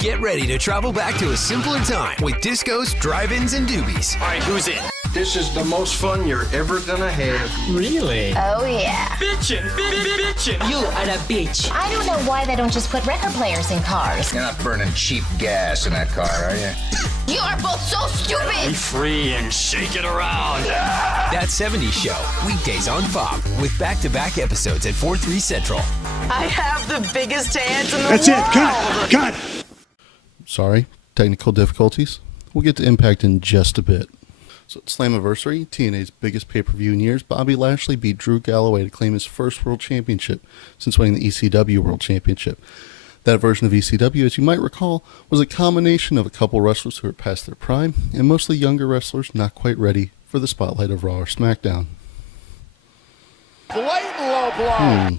Get ready to travel back to a simpler time with discos, drive-ins, and doobies. All right, who's in? This is the most fun you're ever gonna have. Really? Oh, yeah. Bitchin'. You are a bitch. I don't know why they don't just put record players in cars. You're not burning cheap gas in that car, are you? You are both so Be stupid. free and shake it around. That 70s Show, weekdays on FOB, with back-to-back episodes at 4/3 Central. I have the biggest hands in the That's world. it. Cut. Sorry, technical difficulties. We'll get to Impact in just a bit. So at Slammiversary, TNA's biggest pay-per-view in years, Bobby Lashley beat Drew Galloway to claim his first world championship since winning the ECW World Championship. That version of ECW, as you might recall, was a combination of a couple wrestlers who were past their prime and mostly younger wrestlers not quite ready for the spotlight of Raw or SmackDown. Blatant low blow.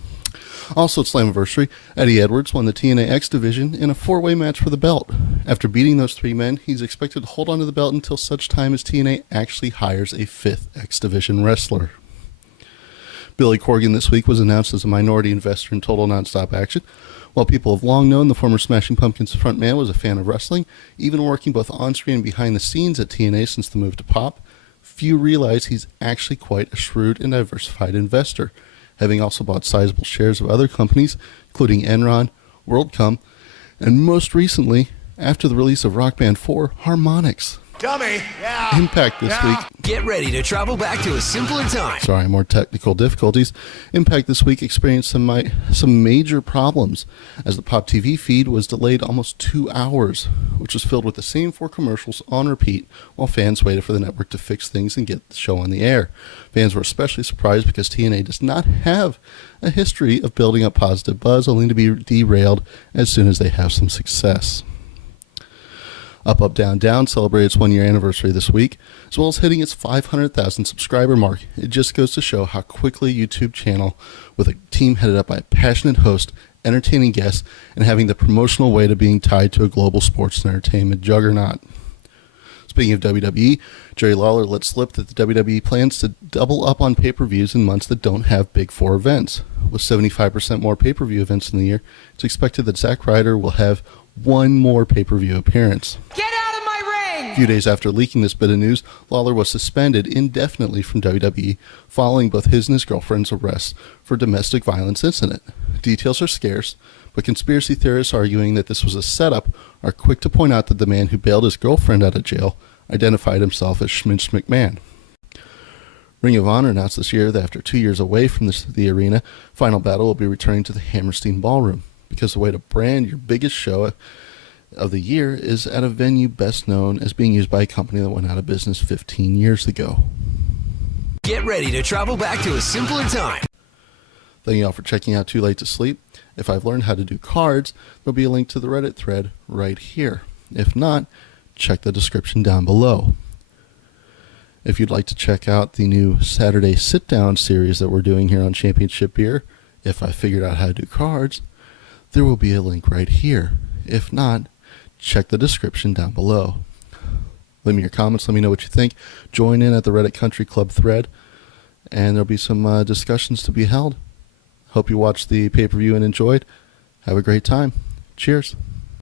Also at Slammiversary, Eddie Edwards won the TNA X Division in a four-way match for the belt. After beating those three men, he's expected to hold on to the belt until such time as TNA actually hires a fifth X Division wrestler. Billy Corgan this week was announced as a minority investor in Total Nonstop Action. While people have long known the former Smashing Pumpkins frontman was a fan of wrestling, even working both on-screen and behind the scenes at TNA since the move to Pop, few realize he's actually quite a shrewd and diversified investor, having also bought sizable shares of other companies, including Enron, WorldCom, and most recently, after the release of Rock Band 4, Harmonix. Dummy. Yeah. Impact this week. Get ready to travel back to a simpler time. Sorry, more technical difficulties. Impact this week experienced some major problems as the Pop TV feed was delayed almost 2 hours, which was filled with the same 4 commercials on repeat while fans waited for the network to fix things and get the show on the air. Fans were especially surprised because TNA does not have a history of building up positive buzz, only to be derailed as soon as they have some success. Up, Up, Down, Down celebrated its 1-year anniversary this week, as well as hitting its 500,000 subscriber mark. It just goes to show how quickly a YouTube channel with a team headed up by a passionate host, entertaining guests, and having the promotional weight of being tied to a global sports and entertainment juggernaut. Speaking of WWE, Jerry Lawler let slip that the WWE plans to double up on pay-per-views in months that don't have Big Four events. With 75% more pay-per-view events in the year, it's expected that Zack Ryder will have one more pay-per-view appearance. Get out of my ring! A few days after leaking this bit of news, Lawler was suspended indefinitely from WWE following both his and his girlfriend's arrests for domestic violence incident. Details are scarce, but conspiracy theorists arguing that this was a setup are quick to point out that the man who bailed his girlfriend out of jail identified himself as Schmitz McMahon. Ring of Honor announced this year that after 2 years away from the arena, Final Battle will be returning to the Hammerstein Ballroom, because the way to brand your biggest show of the year is at a venue best known as being used by a company that went out of business 15 years ago. Get ready to travel back to a simpler time. Thank you all for checking out Too Late to Sleep. If I've learned how to do cards, there'll be a link to the Reddit thread right here. If not, check the description down below. If you'd like to check out the new Saturday sit-down series that we're doing here on Championship Beer, If I Figured Out How to Do Cards, there will be a link right here. If not, check the description down below. Leave me your comments. Let me know what you think. Join in at the Reddit Country Club thread, and there'll be some discussions to be held. Hope you watched the pay-per-view and enjoyed. Have a great time. Cheers.